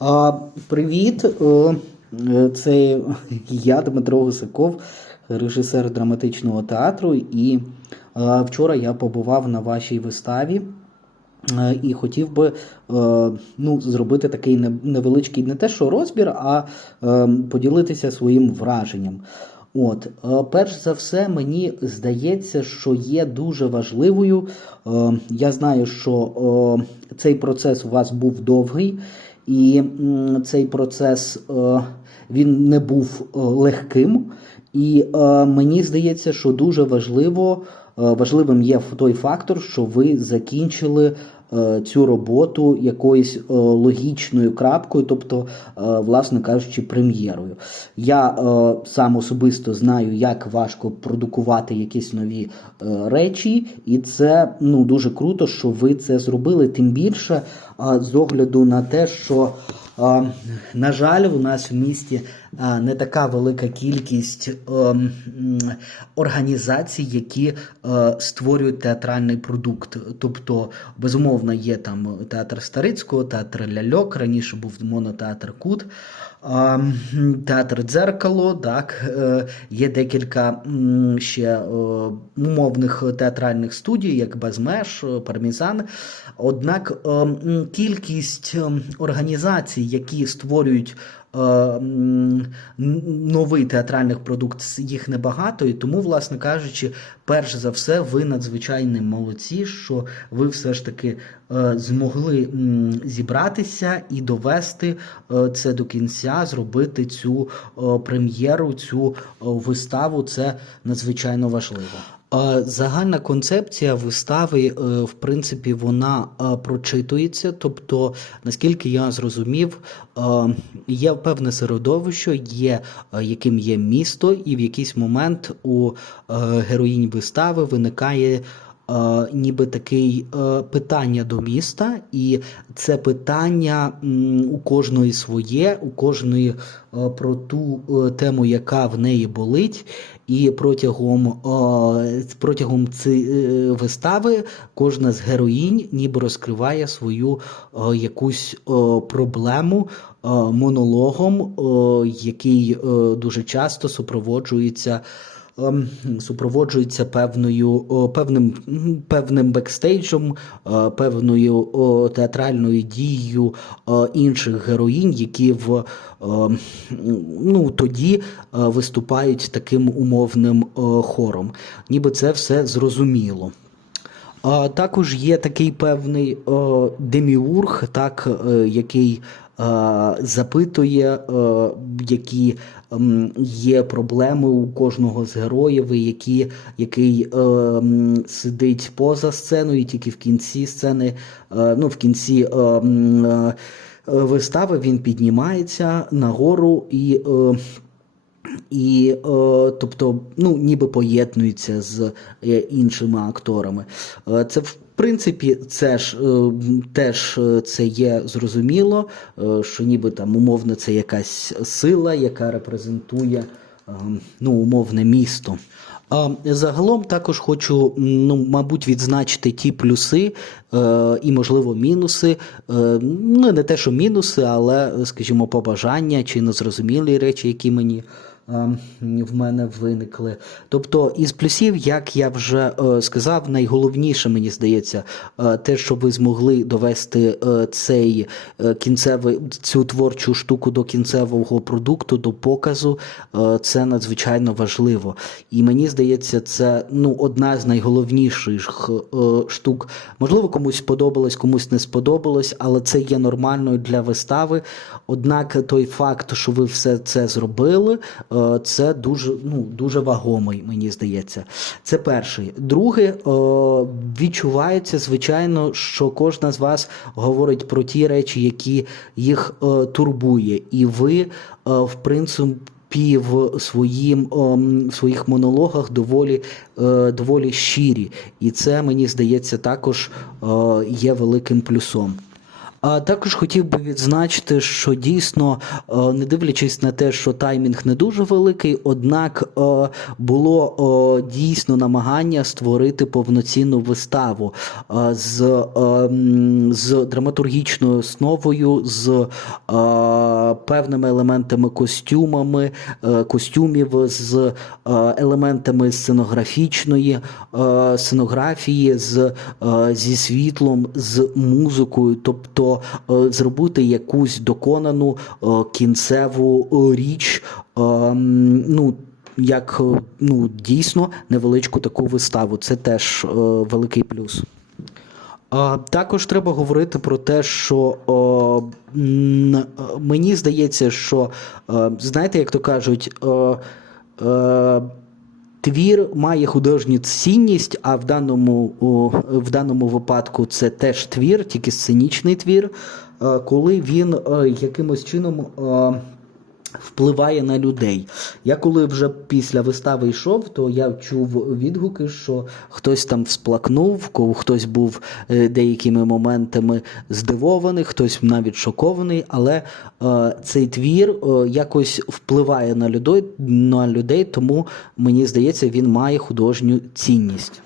А, Привіт, Е, це я, Дмитро Гусаков, режисер драматичного театру. І е, вчора я побував на вашій виставі. Е, І хотів би ну, зробити такий невеличкий не те, що розбір, а поділитися своїм враженням. От, перш за все, мені здається, що є дуже важливою. Я знаю, що цей процес у вас був довгий, і цей процес е, він не був е, легким. І е, мені здається, що дуже важливо, важливим є той фактор, що ви закінчили цю роботу якоюсь е, логічною крапкою, тобто, е, власне кажучи, прем'єрою. Я е, сам особисто знаю, як важко продукувати якісь нові е, речі, і це ну дуже круто, що ви це зробили. Тим більше е, з огляду на те, що На жаль, у нас в місті не така велика кількість організацій, які створюють театральний продукт. Тобто, безумовно, є там театр Старицького, театр Ляльок, раніше був монотеатр Кут. Театр Дзеркало, так, е, є декілька ще е, умовних театральних студій, як Безмеж, е, Пармізан. Однак е, кількість е, організацій, які створюють новий театральний продукт, їх небагато, і тому, власне кажучи, перш за все, ви надзвичайно молодці, що ви все ж таки е, змогли зібратися і довести е, це до кінця, зробити цю е, прем'єру, цю е, виставу. Це надзвичайно важливо. Загальна концепція вистави, е, в принципі, вона е, прочитується. Тобто, наскільки я зрозумів, е, є певне середовище, є яким є місто, і в якийсь момент у героїні вистави виникає. Е, Ніби такий е, питання до міста, і це питання у кожної своє, у кожної е, про ту тему, яка в неї болить. І протягом, протягом цієї вистави кожна з героїнь ніби розкриває свою якусь проблему монологом, який дуже часто супроводжується. Ем, Супроводжується певною певним, певним бекстейджем, е, певною театральною дією е, інших героїнь, які в е, ну, тоді виступають таким умовним хором. Ніби це все зрозуміло. Також є такий певний деміург, так, який запитує, е, які є проблеми у кожного з героїв, які, який е, сидить поза сценою, і тільки в кінці сцени, е, ну, в кінці. е, е, Вистави він піднімається нагору і е, і, е, тобто, ну, ніби поєднується з е, іншими акторами. Е, це, в принципі, це ж теж це є зрозуміло, що ніби там умовно це якась сила, яка репрезентує ну, умовне місто. Загалом також хочу, ну, мабуть, відзначити ті плюси е, і, можливо, мінуси. Е, ну, не те, що мінуси, але, скажімо, побажання чи незрозумілі речі, які мені. В мене виникли. Тобто, із плюсів, як я вже е, сказав, найголовніше мені здається, е, те, що ви змогли довести е, цей кінцевий цю творчу штуку до кінцевого продукту, до показу, це надзвичайно важливо. І мені здається, це ну одна з найголовніших штук. Можливо, комусь сподобалось, комусь не сподобалось, але це є нормальною для вистави. Однак той факт, що ви все це зробили, це дуже ну дуже вагомий, мені здається. Це перший. Друге, е, відчувається, звичайно, що кожна з вас говорить про ті речі, які їх е, турбує, і ви, е, в принципі, в своїм ем, в своїх монологах доволі, е, доволі щирі, і це мені здається також е, є великим плюсом. А також хотів би відзначити, що дійсно, е, не дивлячись на те, що таймінг не дуже великий, однак е, було е, дійсно намагання створити повноцінну виставу з, з драматургічною основою, з певними елементами костюмами, костюмів, з елементами сценографічної сценографії, з, зі світлом, з музикою, тобто е, зробити якусь доконану е, кінцеву е, річ. е, Ну, як е, ну, дійсно невеличку таку виставу. Це теж е, великий плюс. А, також треба говорити про те, що е, мені здається, що е, знаєте, як то кажуть, е, е, твір має художню цінність, а в даному, в даному випадку це теж твір, тільки сценічний твір, е, коли він е, якимось чином. Впливає на людей. Я коли вже після вистави йшов, то я чув відгуки, що хтось там всплакнув, хтось був е, деякими моментами здивований, хтось навіть шокований. Але е, цей твір е, якось впливає на людей, на людей, тому мені здається, він має художню цінність.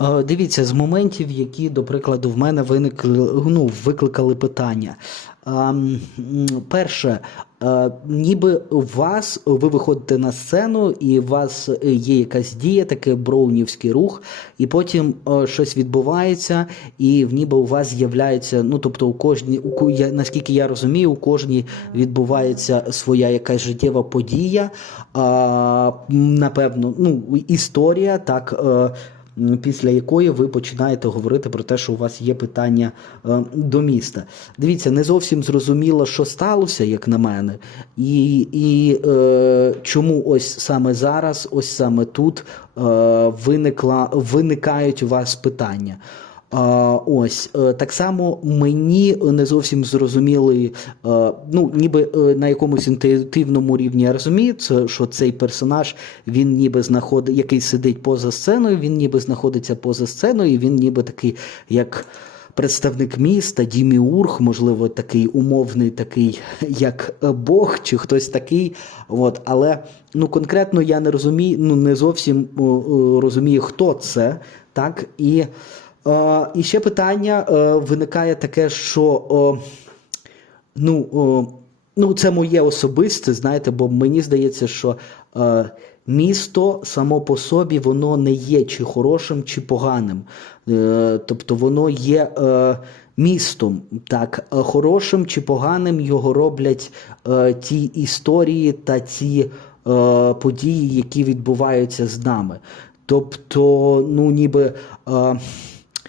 Е, Дивіться, з моментів, які, до прикладу, в мене виникли, ну, викликали питання. Перше, ніби у вас ви виходите на сцену, і у вас є якась дія, таке броунівський рух, і потім е, щось відбувається, і ніби у вас з'являється, ну тобто, у кожній, у я, наскільки я розумію, у кожній відбувається своя якась життєва подія, напевно, ну, історія, так. Після якої ви починаєте говорити про те, що у вас є питання е, до міста. Дивіться, не зовсім зрозуміло, що сталося, як на мене, і, і е, чому ось саме зараз, ось саме тут е, виникла, виникають у вас питання. Ось е, так само мені не зовсім зрозуміли, е, ну ніби е, на якомусь інтуїтивному рівні я розумію, що цей персонаж він ніби знаходить, який сидить поза сценою, він ніби знаходиться поза сценою, і він ніби такий, як представник міста, Діміург, можливо, такий умовний, такий, як Бог, чи хтось такий. От, але ну конкретно я не розумію, ну не зовсім розумію, хто це, так і. І ще питання е, виникає таке, що ну, ну, це моє особисте, знаєте, бо мені здається, що е, місто само по собі воно не є чи хорошим, чи поганим. Е, тобто воно є містом. Так, хорошим чи поганим його роблять ті історії та ті події, які відбуваються з нами. Тобто, ну ніби.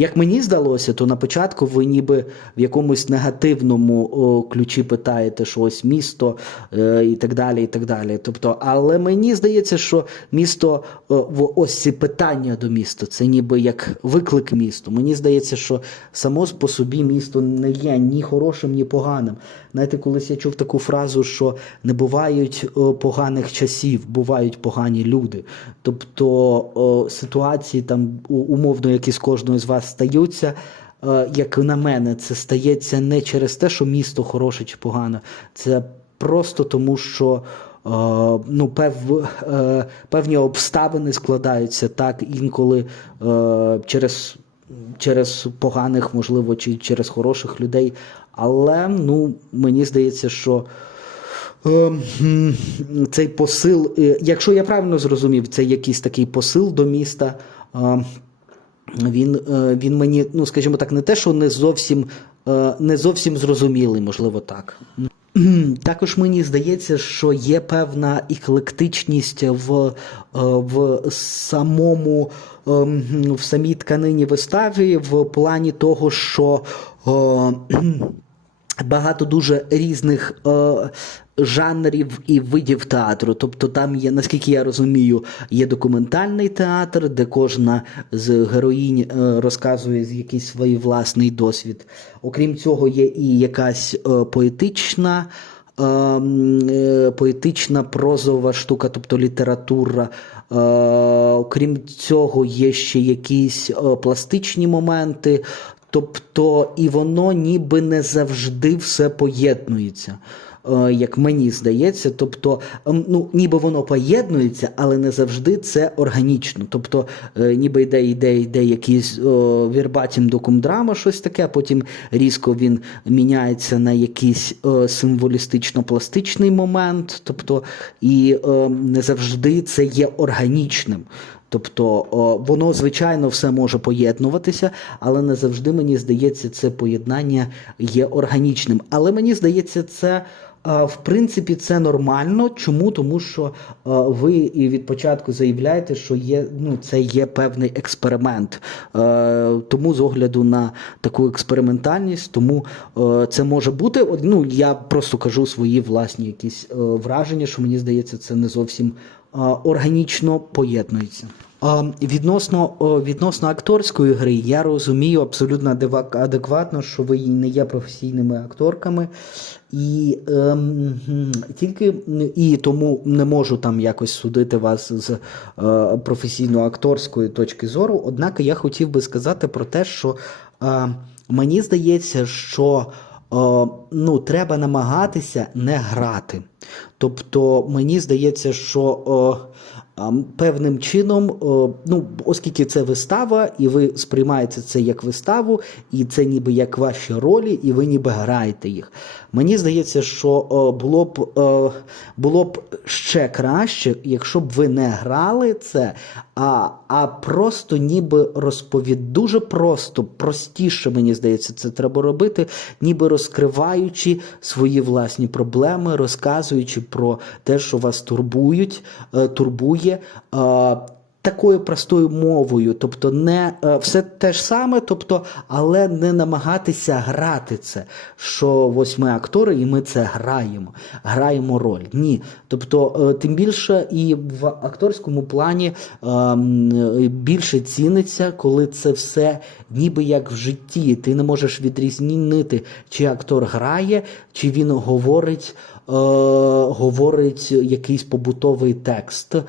як мені здалося, то на початку ви ніби в якомусь негативному ключі питаєте, що ось місто е, і так далі. і так далі. Тобто, Але мені здається, що місто, ось ці питання до міста, це ніби як виклик місту. Мені здається, що само по собі місто не є ні хорошим, ні поганим. Знаєте, колись я чув таку фразу, що не бувають поганих часів, бувають погані люди. Тобто ситуації там умовно, які з кожного з вас стаються. е, Як на мене, це стається не через те, що місто хороше чи погане, це просто тому, що е, ну, пев, е, певні обставини складаються так інколи через, через поганих, можливо, чи через хороших людей. Але ну, мені здається, що цей посил, якщо я правильно зрозумів, це якийсь такий посил до міста. Він, е, він мені, ну скажімо так, не те, що не зовсім, е, не зовсім зрозумілий, можливо, так. Також мені здається, що є певна еклектичність в, е, в самому ем, в самій тканині вистави, в плані того, що багато дуже різних жанрів і видів театру. Тобто там є, наскільки я розумію, є документальний театр, де кожна з героїнь е, розказує якийсь свій власний досвід. Окрім цього, є і якась е, поетична. ем, е, Поетична прозова штука, тобто література. Окрім цього, є ще якісь пластичні моменти. Тобто, і воно ніби не завжди все поєднується. Е, Як мені здається, тобто, ем, ну, ніби воно поєднується, але не завжди це органічно. Тобто, е, ніби йде, йде, йде якийсь вірбатім докумдрама, щось таке, а потім різко він міняється на якийсь е, символістично-пластичний момент. Тобто, і не завжди це є органічним. Тобто воно, звичайно, все може поєднуватися, але не завжди, мені здається, це поєднання є органічним. Але мені здається, це. В принципі, це нормально. Чому? Тому що ви і від початку заявляєте, що є, ну, це є певний експеримент. Тому з огляду на таку експериментальність, тому це може бути. Ну, я просто кажу свої власні якісь враження, що мені здається, це не зовсім органічно поєднується. Відносно, відносно акторської гри, я розумію абсолютно адекватно, що ви не є професійними акторками, і ем, тільки і тому не можу там якось судити вас з е, професійно-акторської точки зору. Однак я хотів би сказати про те, що е, мені здається, що е, ну, треба намагатися не грати. Тобто, мені здається, що е, певним чином, е, ну, оскільки це вистава, і ви сприймаєте це як виставу, і це ніби як ваші ролі, і ви ніби граєте їх. Мені здається, що е, було б, е, було б ще краще, якщо б ви не грали це, а, а просто ніби розповід дуже просто, простіше, мені здається, це треба робити, ніби розкриваючи свої власні проблеми, розказуючи про те, що вас турбують, е, турбує. Такою простою мовою, тобто не е, все те ж саме, тобто, але не намагатися грати це, що ось ми актори, і ми це граємо, граємо роль. Ні. Тобто, е, тим більше і в акторському плані е, е, більше ціниться, коли це все ніби як в житті. Ти не можеш відрізнити, чи актор грає, чи він говорить. Е, Говорить якийсь побутовий текст, е,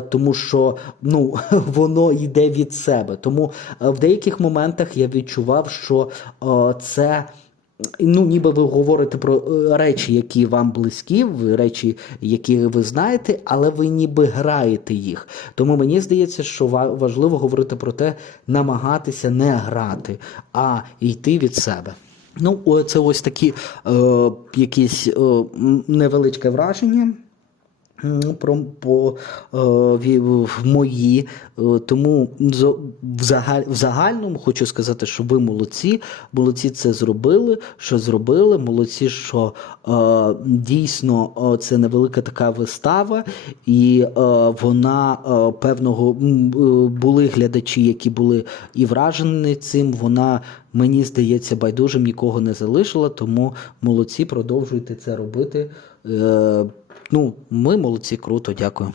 тому що ну, воно йде від себе. Тому е, в деяких моментах я відчував, що е, це. Ну, ніби ви говорите про е, речі, які вам близькі, речі, які ви знаєте, але ви ніби граєте їх. Тому мені здається, що важливо говорити про те, намагатися не грати, а йти від себе. Ну, це ось такі е, якісь е, невеличке враження. Про е, в мої, Е, тому в, загаль, в загальному хочу сказати, що ви молодці, молодці це зробили, що зробили, молодці, що е, дійсно це невелика така вистава, і вона певного були глядачі, які були і вражені цим. Вона мені здається байдужим нікого не залишила, тому молодці, продовжуйте це робити. Ну, ми молодці, круто, дякую.